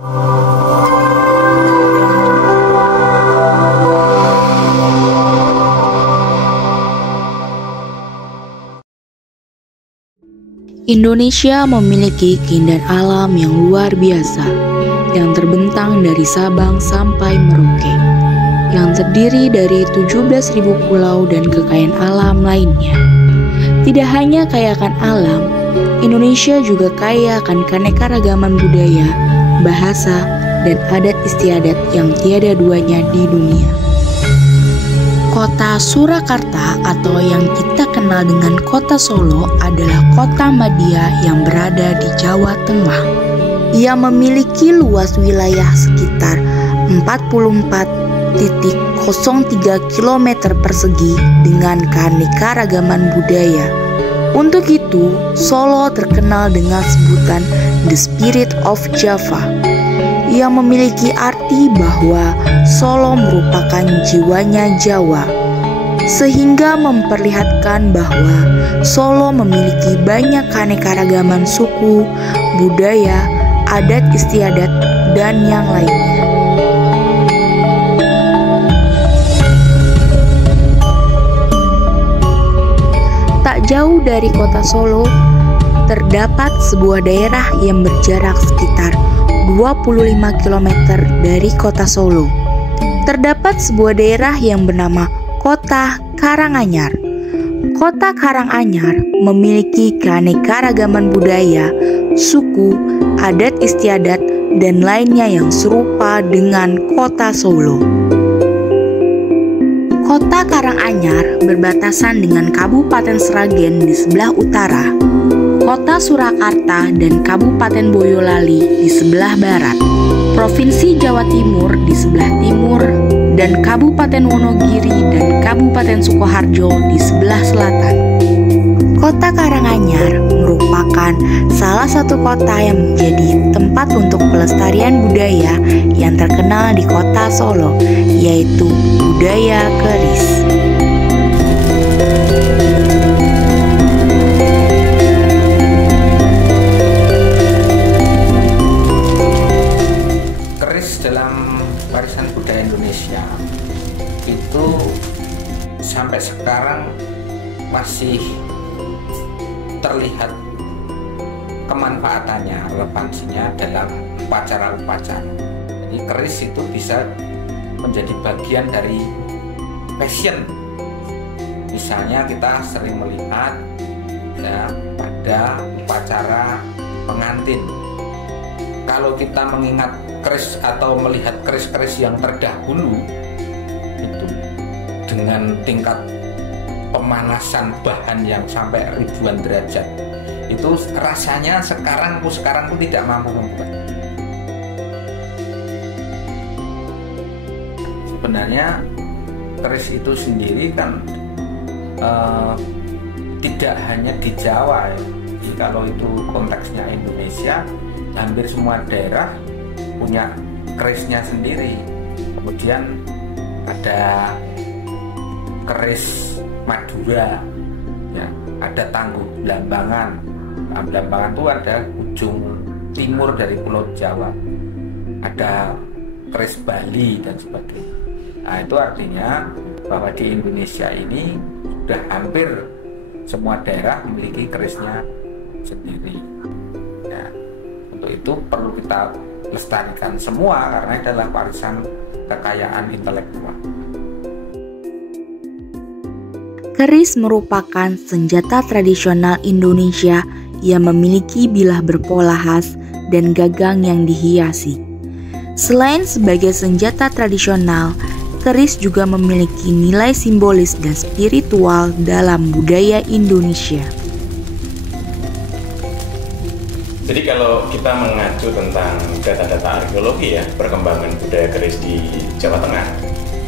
Indonesia memiliki keindahan alam yang luar biasa, yang terbentang dari Sabang sampai Merauke, yang terdiri dari 17.000 pulau dan kekayaan alam lainnya. Tidak hanya kaya akan alam, Indonesia juga kaya akan keanekaragaman budaya, bahasa, dan adat istiadat yang tiada duanya di dunia. Kota Surakarta atau yang kita kenal dengan Kota Solo adalah kota madya yang berada di Jawa Tengah. Ia memiliki luas wilayah sekitar 44,03 km persegi dengan keanekaragaman budaya. Untuk itu, Solo terkenal dengan sebutan The Spirit of Java, yang memiliki arti bahwa Solo merupakan jiwanya Jawa, sehingga memperlihatkan bahwa Solo memiliki banyak keanekaragaman suku, budaya, adat istiadat, dan yang lainnya. Tak jauh dari kota Solo, terdapat sebuah daerah yang berjarak sekitar 25 km dari kota Solo. Terdapat sebuah daerah yang bernama Kota Karanganyar. Kota Karanganyar memiliki keanekaragaman budaya, suku, adat istiadat, dan lainnya yang serupa dengan kota Solo. Kota Karanganyar berbatasan dengan Kabupaten Sragen di sebelah utara, Kota Surakarta dan Kabupaten Boyolali di sebelah barat, Provinsi Jawa Timur di sebelah timur, dan Kabupaten Wonogiri dan Kabupaten Sukoharjo di sebelah selatan. Kota Karanganyar merupakan salah satu kota yang menjadi tempat untuk pelestarian budaya yang terkenal di kota Solo, yaitu budaya keris. Dalam warisan budaya Indonesia itu sampai sekarang masih terlihat kemanfaatannya, relevansinya dalam upacara-upacara. Jadi keris itu bisa menjadi bagian dari fashion. Misalnya kita sering melihat ya, pada upacara pengantin. Kalau kita mengingat keris atau melihat keris-keris yang terdahulu itu dengan tingkat pemanasan bahan yang sampai ribuan derajat, itu rasanya sekarang pun tidak mampu membuat. Sebenarnya keris itu sendiri kan tidak hanya di Jawa ya. Jadi kalau itu konteksnya Indonesia, hampir semua daerah punya kerisnya sendiri. Kemudian ada keris Madura, ya, ada Tangguh Blambangan. Nah, Blambangan itu ada ujung timur dari Pulau Jawa. Ada keris Bali dan sebagainya. Nah, itu artinya bahwa di Indonesia ini sudah hampir semua daerah memiliki kerisnya sendiri. Ya, untuk itu perlu kita lestarikan semua karena itu adalah warisan kekayaan intelektual. Keris merupakan senjata tradisional Indonesia yang memiliki bilah berpola khas dan gagang yang dihiasi. Selain sebagai senjata tradisional, keris juga memiliki nilai simbolis dan spiritual dalam budaya Indonesia. Jadi kalau kita mengacu tentang data-data arkeologi ya, perkembangan budaya keris di Jawa Tengah,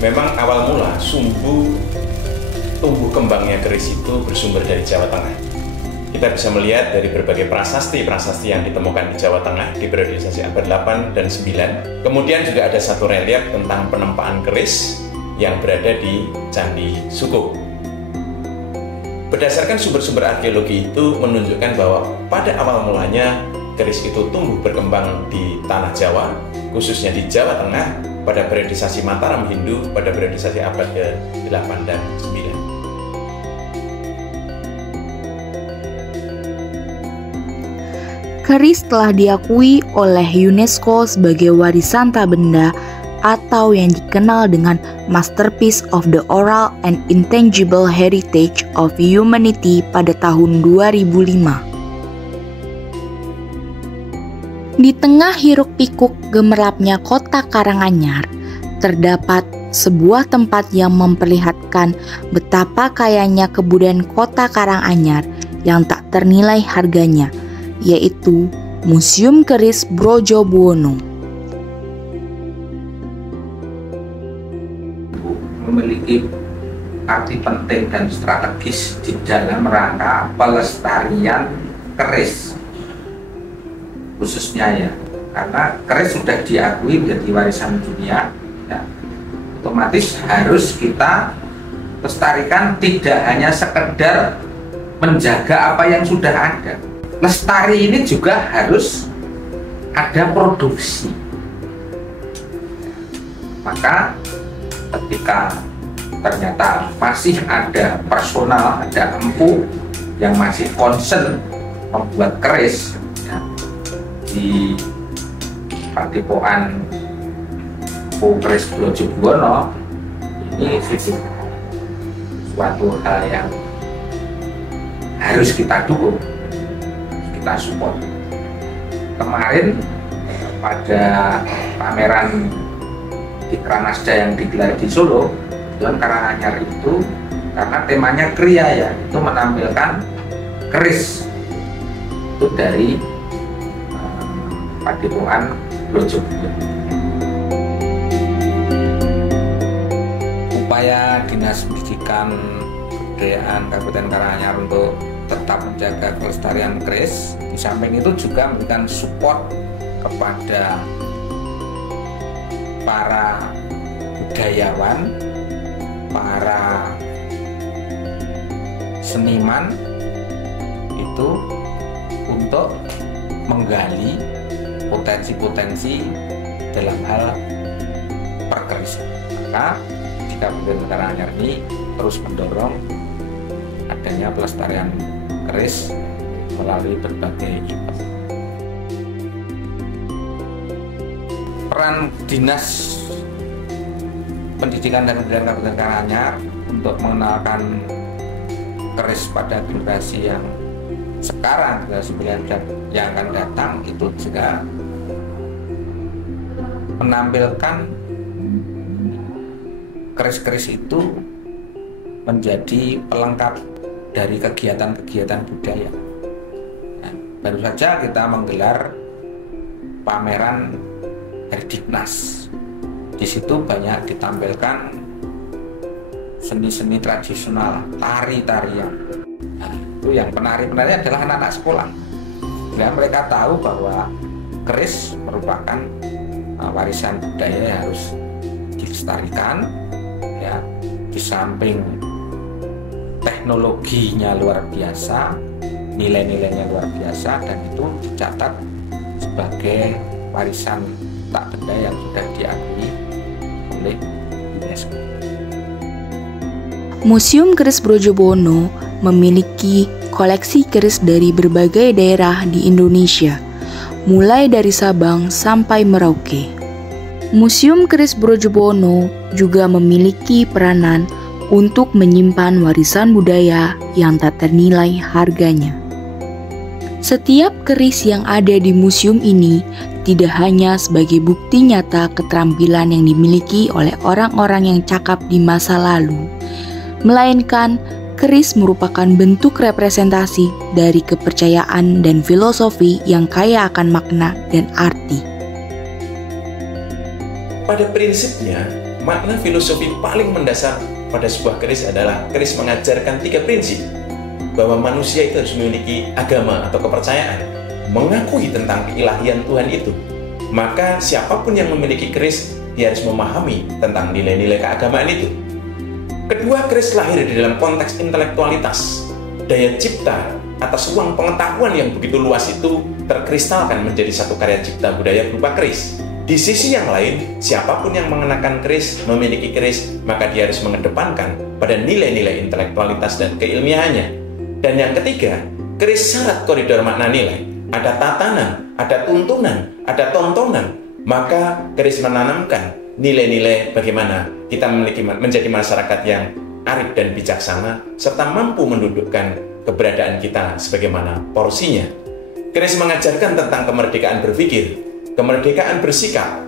memang awal mula sumbu tumbuh kembangnya keris itu bersumber dari Jawa Tengah. Kita bisa melihat dari berbagai prasasti yang ditemukan di Jawa Tengah di periodisasi abad 8 dan 9. Kemudian juga ada satu relief tentang penempaan keris yang berada di Candi Sukuh. Berdasarkan sumber-sumber arkeologi itu menunjukkan bahwa pada awal mulanya keris itu tumbuh berkembang di tanah Jawa, khususnya di Jawa Tengah, pada periodisasi Mataram Hindu pada periodisasi abad ke-8 dan 9. Keris telah diakui oleh UNESCO sebagai warisan tak benda atau yang dikenal dengan Masterpiece of the Oral and Intangible Heritage of Humanity pada tahun 2005. Di tengah hiruk-pikuk gemerlapnya kota Karanganyar, terdapat sebuah tempat yang memperlihatkan betapa kayanya kebudayaan kota Karanganyar yang tak ternilai harganya, yaitu Museum Keris Brojobuwono. Memiliki arti penting dan strategis di dalam rangka pelestarian keris khususnya ya, karena keris sudah diakui menjadi warisan dunia ya, otomatis harus kita lestarikan, tidak hanya sekedar menjaga apa yang sudah ada. Lestari ini juga harus ada produksi. Maka ketika ternyata masih ada personal, ada empu yang masih concern membuat keris ya, di Padepokan Keris Brojobuwono, ini suatu hal yang harus kita dukung, kita support. Kemarin pada pameran di Kranasda yang digelar di Solo, Tuan Karanganyar itu karena temanya kriya ya, itu menampilkan keris itu dari Padepokan Brojobuwono. Upaya Dinas Pendidikan Kebudayaan Kabupaten Karanganyar untuk tetap menjaga kelestarian keris, di samping itu juga memberikan support kepada para budayawan, para seniman itu untuk menggali potensi-potensi dalam hal perkerisan. Maka di Kabupaten Karanganyar ini terus mendorong adanya pelestarian keris melalui berbagai event. Peran Dinas Pendidikan dan Kebudayaan Kabupaten Karanganyar untuk mengenalkan keris pada generasi yang sekarang, generasi yang akan datang, itu juga menampilkan keris-keris itu menjadi pelengkap dari kegiatan-kegiatan budaya. Nah, baru saja kita menggelar pameran Herdiknas. Di situ banyak ditampilkan seni-seni tradisional, tari-tarian. Nah, itu yang penari-penari adalah anak-anak sekolah. Dan mereka tahu bahwa keris merupakan warisan budaya yang harus dilestarikan. Ya, di samping teknologinya luar biasa, nilai-nilainya luar biasa, dan itu dicatat sebagai warisan tak benda yang sudah diakui oleh UNESCO. Museum Keris Brojobuwono memiliki koleksi keris dari berbagai daerah di Indonesia, mulai dari Sabang sampai Merauke. Museum Keris Brojobuwono juga memiliki peranan untuk menyimpan warisan budaya yang tak ternilai harganya. Setiap keris yang ada di museum ini tidak hanya sebagai bukti nyata keterampilan yang dimiliki oleh orang-orang yang cakap di masa lalu, melainkan keris merupakan bentuk representasi dari kepercayaan dan filosofi yang kaya akan makna dan arti. Pada prinsipnya, makna filosofi paling mendasar pada sebuah keris adalah keris mengajarkan 3 prinsip, bahwa manusia itu harus memiliki agama atau kepercayaan, mengakui tentang keilahian Tuhan itu. Maka siapapun yang memiliki keris, dia harus memahami tentang nilai-nilai keagamaan itu. Kedua, keris lahir di dalam konteks intelektualitas, daya cipta atas ruang pengetahuan yang begitu luas itu terkristalkan menjadi satu karya cipta budaya berupa keris. Di sisi yang lain, siapapun yang mengenakan keris, memiliki keris, maka dia harus mengedepankan pada nilai-nilai intelektualitas dan keilmiahannya. Dan yang ketiga, keris syarat koridor makna nilai. Ada tatanan, ada tuntunan, ada tontonan. Maka keris menanamkan nilai-nilai bagaimana kita menjadi masyarakat yang arif dan bijaksana, serta mampu mendudukkan keberadaan kita sebagaimana porsinya. Keris mengajarkan tentang kemerdekaan berpikir, kemerdekaan bersikap,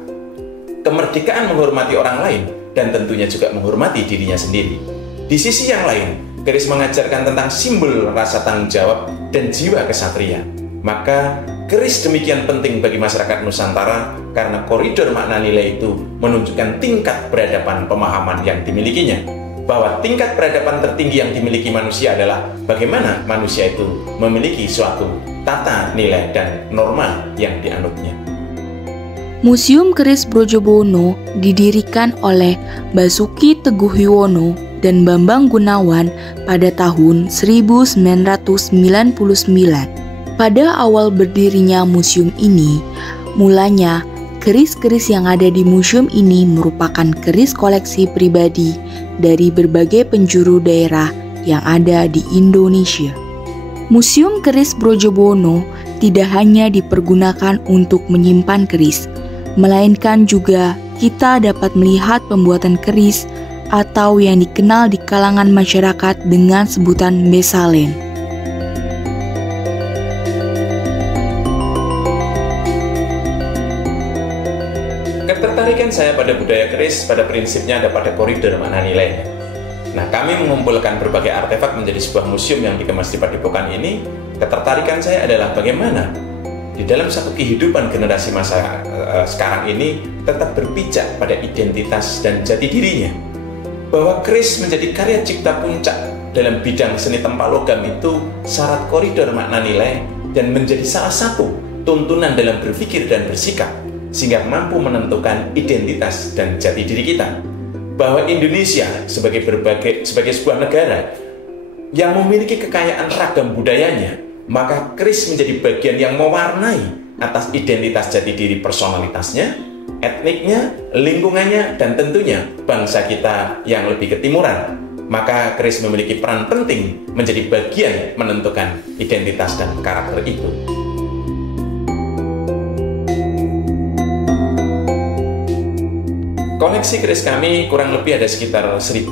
kemerdekaan menghormati orang lain, dan tentunya juga menghormati dirinya sendiri. Di sisi yang lain, keris mengajarkan tentang simbol rasa tanggung jawab dan jiwa kesatria. Maka keris demikian penting bagi masyarakat Nusantara karena koridor makna nilai itu menunjukkan tingkat peradaban pemahaman yang dimilikinya. Bahwa tingkat peradaban tertinggi yang dimiliki manusia adalah bagaimana manusia itu memiliki suatu tata nilai dan norma yang dianutnya. Museum Keris Brojobono didirikan oleh Basuki Teguh Yuwono dan Bambang Gunawan pada tahun 1999. Pada awal berdirinya museum ini, mulanya keris-keris yang ada di museum ini merupakan keris koleksi pribadi dari berbagai penjuru daerah yang ada di Indonesia. Museum Keris Brojobono tidak hanya dipergunakan untuk menyimpan keris, melainkan juga kita dapat melihat pembuatan keris atau yang dikenal di kalangan masyarakat dengan sebutan besalen. Ketertarikan saya pada budaya keris pada prinsipnya ada pada koridor makna nilainya. Nah, kami mengumpulkan berbagai artefak menjadi sebuah museum yang dikemas di Padepokan ini. Ketertarikan saya adalah bagaimana di dalam satu kehidupan generasi masa sekarang ini tetap berpijak pada identitas dan jati dirinya. Bahwa keris menjadi karya cipta puncak dalam bidang seni tempa logam itu syarat koridor makna nilai dan menjadi salah satu tuntunan dalam berpikir dan bersikap, sehingga mampu menentukan identitas dan jati diri kita. Bahwa Indonesia sebagai sebuah negara yang memiliki kekayaan ragam budayanya, maka keris menjadi bagian yang mewarnai atas identitas jati diri personalitasnya, etniknya, lingkungannya, dan tentunya bangsa kita yang lebih ketimuran. Maka keris memiliki peran penting menjadi bagian menentukan identitas dan karakter itu. Koleksi keris kami kurang lebih ada sekitar 1000,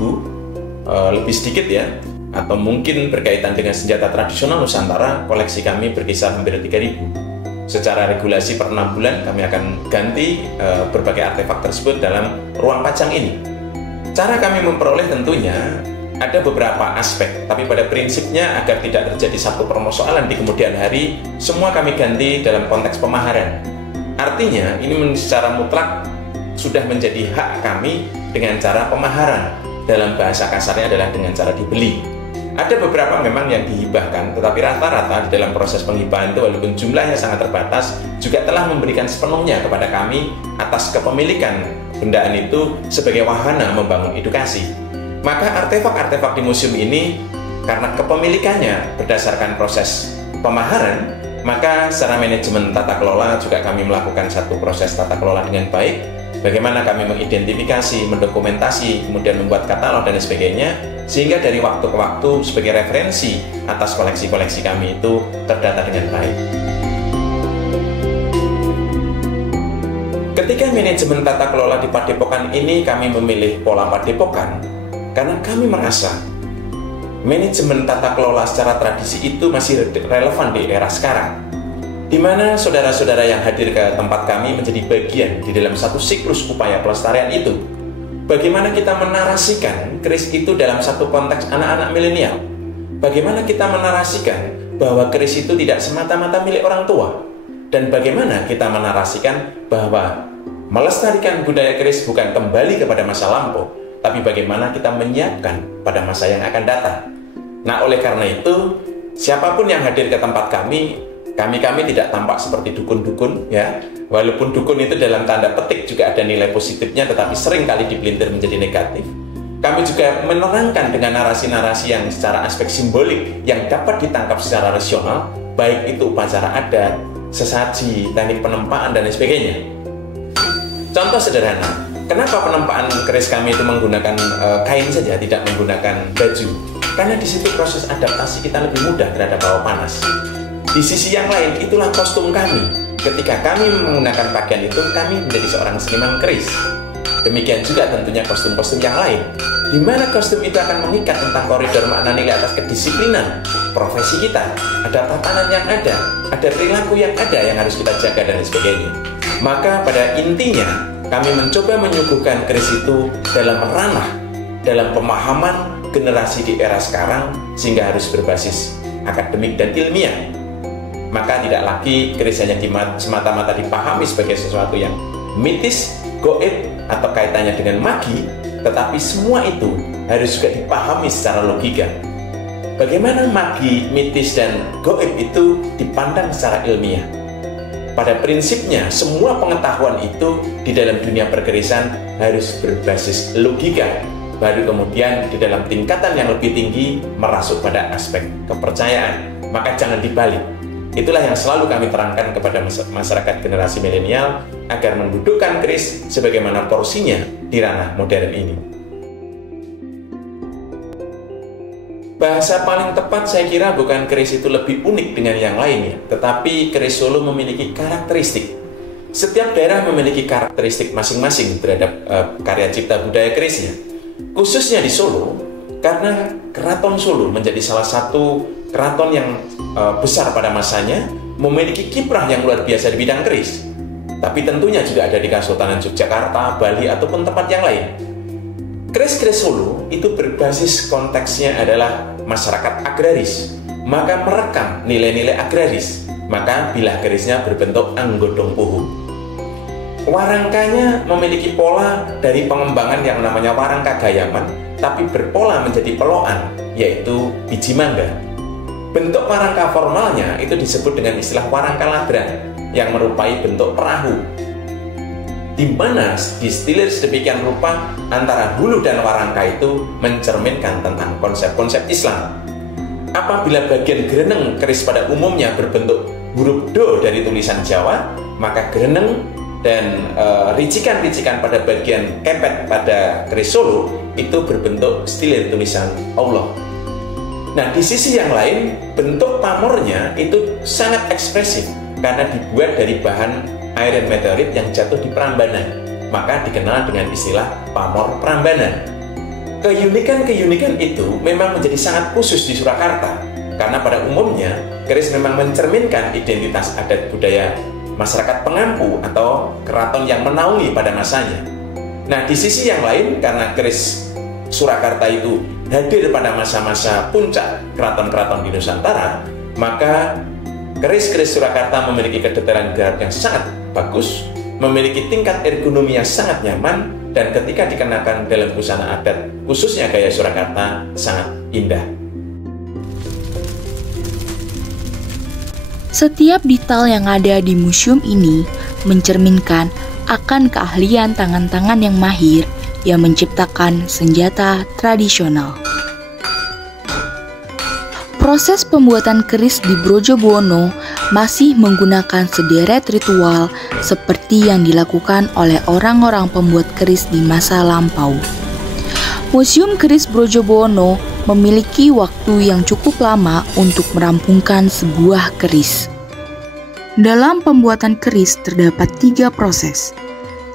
lebih sedikit ya, atau mungkin berkaitan dengan senjata tradisional Nusantara, koleksi kami berkisar hampir 3000. Secara regulasi per 6 bulan kami akan ganti berbagai artefak tersebut dalam ruang pajang ini. Cara kami memperoleh tentunya ada beberapa aspek, tapi pada prinsipnya agar tidak terjadi satu permasalahan di kemudian hari, semua kami ganti dalam konteks pemaharan. Artinya ini secara mutlak sudah menjadi hak kami dengan cara pemaharan. Dalam bahasa kasarnya adalah dengan cara dibeli. Ada beberapa memang yang dihibahkan, tetapi rata-rata di dalam proses penghibahan itu walaupun jumlahnya sangat terbatas, juga telah memberikan sepenuhnya kepada kami atas kepemilikan bendaan itu sebagai wahana membangun edukasi. Maka artefak-artefak di museum ini karena kepemilikannya berdasarkan proses pemaharan, maka secara manajemen tata kelola juga kami melakukan satu proses tata kelola dengan baik. Bagaimana kami mengidentifikasi, mendokumentasi, kemudian membuat katalog dan sebagainya, sehingga dari waktu ke waktu sebagai referensi atas koleksi-koleksi kami itu terdata dengan baik. Ketika manajemen tata kelola di Padepokan ini kami memilih pola Padepokan, karena kami merasa manajemen tata kelola secara tradisi itu masih relevan di era sekarang, di mana saudara-saudara yang hadir ke tempat kami menjadi bagian di dalam satu siklus upaya pelestarian itu. Bagaimana kita menarasikan keris itu dalam satu konteks anak-anak milenial? Bagaimana kita menarasikan bahwa keris itu tidak semata-mata milik orang tua? Dan bagaimana kita menarasikan bahwa melestarikan budaya keris bukan kembali kepada masa lampau, tapi bagaimana kita menyiapkan pada masa yang akan datang? Nah, oleh karena itu, siapapun yang hadir ke tempat kami tidak tampak seperti dukun-dukun ya. Walaupun dukun itu dalam tanda petik juga ada nilai positifnya, tetapi sering kali dipelintir menjadi negatif. Kami juga menerangkan dengan narasi-narasi yang secara aspek simbolik yang dapat ditangkap secara rasional, baik itu upacara adat, sesaji, teknik penempaan, dan lain sebagainya. Contoh sederhana, kenapa penempaan keris kami itu menggunakan kain saja, tidak menggunakan baju? Karena di situ proses adaptasi kita lebih mudah terhadap hawa panas. Di sisi yang lain, itulah kostum kami. Ketika kami menggunakan pakaian itu, kami menjadi seorang seniman keris. Demikian juga tentunya kostum-kostum yang lain, di mana kostum itu akan mengikat tentang koridor makna nilai atas kedisiplinan profesi kita. Ada tatanan yang ada perilaku yang ada yang harus kita jaga, dan sebagainya. Maka pada intinya kami mencoba menyuguhkan keris itu dalam ranah, dalam pemahaman generasi di era sekarang, sehingga harus berbasis akademik dan ilmiah. Maka tidak lagi keris hanya semata-mata dipahami sebagai sesuatu yang mitis, goib, atau kaitannya dengan magi, tetapi semua itu harus juga dipahami secara logika. Bagaimana magi, mitis, dan goib itu dipandang secara ilmiah. Pada prinsipnya, semua pengetahuan itu di dalam dunia perkerisan harus berbasis logika, baru kemudian di dalam tingkatan yang lebih tinggi merasuk pada aspek kepercayaan. Maka jangan dibalik. Itulah yang selalu kami terangkan kepada masyarakat generasi milenial agar mendudukkan keris sebagaimana porsinya di ranah modern ini. Bahasa paling tepat saya kira bukan keris itu lebih unik dengan yang lainnya, tetapi keris Solo memiliki karakteristik. Setiap daerah memiliki karakteristik masing-masing terhadap karya cipta budaya kerisnya. Khususnya di Solo, karena Keraton Solo menjadi salah satu keraton yang besar pada masanya, memiliki kiprah yang luar biasa di bidang keris. Tapi tentunya juga ada di Kesultanan Yogyakarta, Bali, ataupun tempat yang lain. Keris-keris Solo itu berbasis konteksnya adalah masyarakat agraris, maka merekam nilai-nilai agraris. Maka bilah kerisnya berbentuk anggodong puhu. Warangkanya memiliki pola dari pengembangan yang namanya warangka gayaman, tapi berpola menjadi peloan, yaitu biji mangga. Bentuk warangka formalnya itu disebut dengan istilah warangka ladran, yang merupai bentuk perahu, di mana distilir sedemikian rupa antara hulu dan warangka itu mencerminkan tentang konsep-konsep Islam. Apabila bagian gereneng keris pada umumnya berbentuk huruf do dari tulisan Jawa, maka gereneng dan ricikan-ricikan pada bagian kepet pada keris Solo itu berbentuk stilir tulisan Allah. Nah, di sisi yang lain, bentuk pamornya itu sangat ekspresif karena dibuat dari bahan iron meteorit yang jatuh di Prambanan, maka dikenal dengan istilah pamor Prambanan. Keunikan-keunikan itu memang menjadi sangat khusus di Surakarta, karena pada umumnya keris memang mencerminkan identitas adat budaya masyarakat pengampu atau keraton yang menaungi pada masanya. Nah, di sisi yang lain, karena keris Surakarta itu hadir pada masa-masa puncak keraton-keraton di Nusantara, maka keris-keris Surakarta memiliki kedetaran gerak yang sangat bagus, memiliki tingkat ergonomi yang sangat nyaman, dan ketika dikenakan dalam busana adat, khususnya gaya Surakarta, sangat indah. Setiap detail yang ada di museum ini mencerminkan akan keahlian tangan-tangan yang mahir yang menciptakan senjata tradisional. Proses pembuatan keris di Brojobono masih menggunakan sederet ritual seperti yang dilakukan oleh orang-orang pembuat keris di masa lampau. Museum Keris Brojobono memiliki waktu yang cukup lama untuk merampungkan sebuah keris. Dalam pembuatan keris terdapat 3 proses,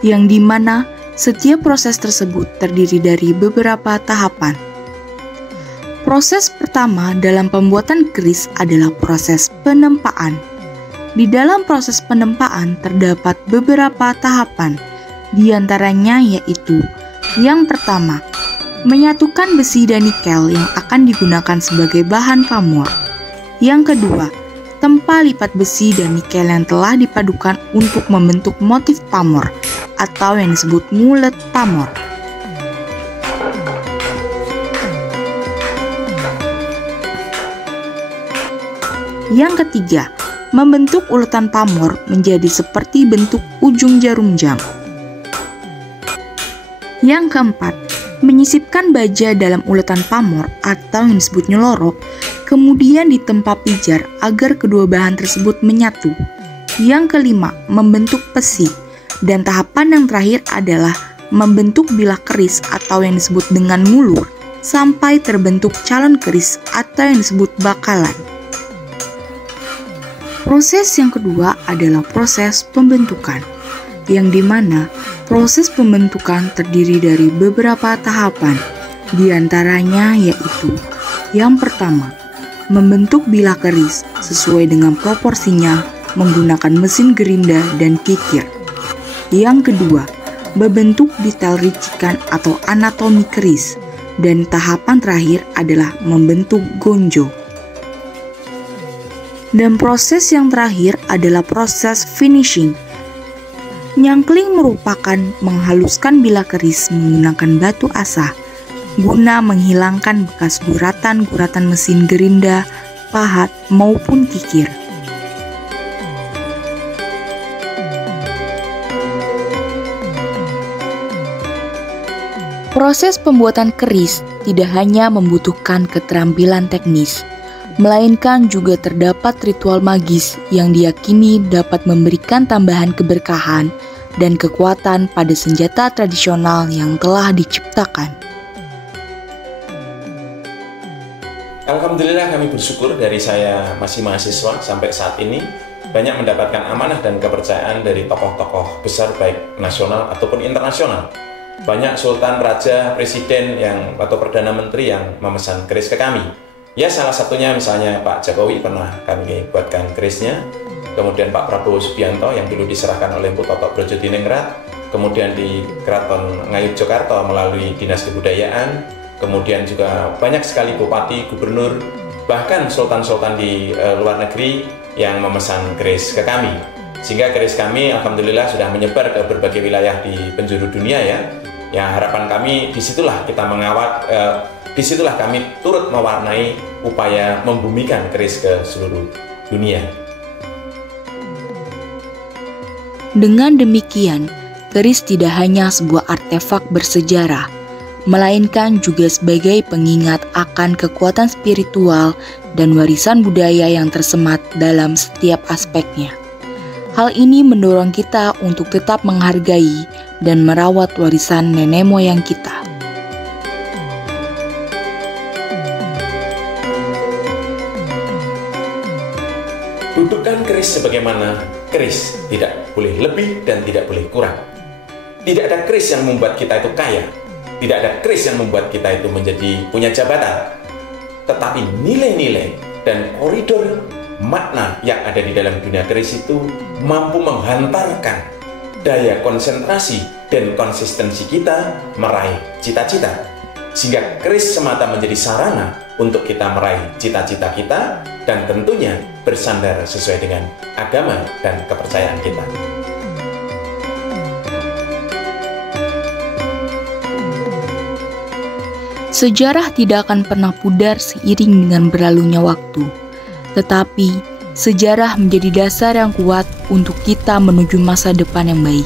yang dimana setiap proses tersebut terdiri dari beberapa tahapan. Proses pertama dalam pembuatan keris adalah proses penempaan. Di dalam proses penempaan terdapat beberapa tahapan, di antaranya yaitu yang pertama, menyatukan besi dan nikel yang akan digunakan sebagai bahan pamor. Yang kedua, tempa lipat besi dan nikel yang telah dipadukan untuk membentuk motif pamor atau yang disebut ngulet pamor. Yang ketiga, membentuk uletan pamor menjadi seperti bentuk ujung jarum jam. Yang keempat, Menyisipkan baja dalam uletan pamor atau yang disebut nyelorok, kemudian ditempa pijar agar kedua bahan tersebut menyatu. Yang kelima, membentuk pesi. Dan tahapan yang terakhir adalah membentuk bilah keris atau yang disebut dengan ngulur sampai terbentuk calon keris atau yang disebut bakalan. Proses yang kedua adalah proses pembentukan, yang dimana proses pembentukan terdiri dari beberapa tahapan, diantaranya yaitu yang pertama, membentuk bilah keris sesuai dengan proporsinya menggunakan mesin gerinda dan kikir. Yang kedua, membentuk detail ricikan atau anatomi keris. Dan tahapan terakhir adalah membentuk gonjo. Dan proses yang terakhir adalah proses finishing. Nyangkling merupakan menghaluskan bilah keris menggunakan batu asah guna menghilangkan bekas guratan-guratan mesin gerinda, pahat, maupun kikir. Proses pembuatan keris tidak hanya membutuhkan keterampilan teknis, melainkan juga terdapat ritual magis yang diyakini dapat memberikan tambahan keberkahan dan kekuatan pada senjata tradisional yang telah diciptakan. Alhamdulillah kami bersyukur dari saya masih mahasiswa sampai saat ini banyak mendapatkan amanah dan kepercayaan dari tokoh-tokoh besar baik nasional ataupun internasional. Banyak sultan, raja, presiden atau perdana menteri yang memesan keris ke kami. Ya salah satunya misalnya Pak Jokowi pernah kami buatkan kerisnya. Kemudian Pak Prabowo Subianto yang dulu diserahkan oleh Mpu Toto Brojodiningrat. Kemudian di Keraton Ngayogyakarta melalui Dinas Kebudayaan. Kemudian juga banyak sekali bupati, gubernur, bahkan sultan-sultan di luar negeri yang memesan keris ke kami. Sehingga keris kami alhamdulillah sudah menyebar ke berbagai wilayah di penjuru dunia ya. Ya harapan kami disitulah kita disitulah kami turut mewarnai upaya membumikan keris ke seluruh dunia. Dengan demikian, keris tidak hanya sebuah artefak bersejarah, melainkan juga sebagai pengingat akan kekuatan spiritual dan warisan budaya yang tersemat dalam setiap aspeknya. Hal ini mendorong kita untuk tetap menghargai dan merawat warisan nenek moyang kita. Dudukkan keris sebagaimana keris, tidak boleh lebih dan tidak boleh kurang. Tidak ada keris yang membuat kita itu kaya, tidak ada keris yang membuat kita itu menjadi punya jabatan. Tetapi nilai-nilai dan koridor makna yang ada di dalam dunia keris itu mampu menghantarkan daya konsentrasi dan konsistensi kita meraih cita-cita. Sehingga keris semata menjadi sarana untuk kita meraih cita-cita kita dan tentunya bersandar sesuai dengan agama dan kepercayaan kita. Sejarah tidak akan pernah pudar seiring dengan berlalunya waktu. Tetapi, sejarah menjadi dasar yang kuat untuk kita menuju masa depan yang baik.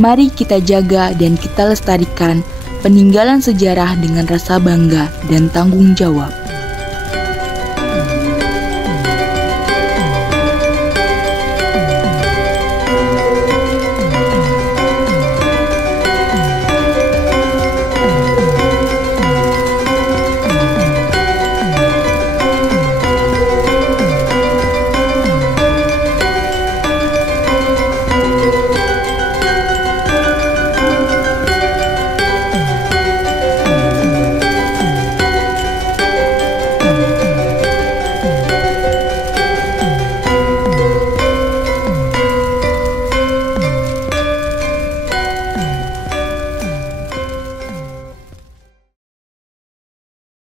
Mari kita jaga dan kita lestarikan peninggalan sejarah dengan rasa bangga dan tanggung jawab.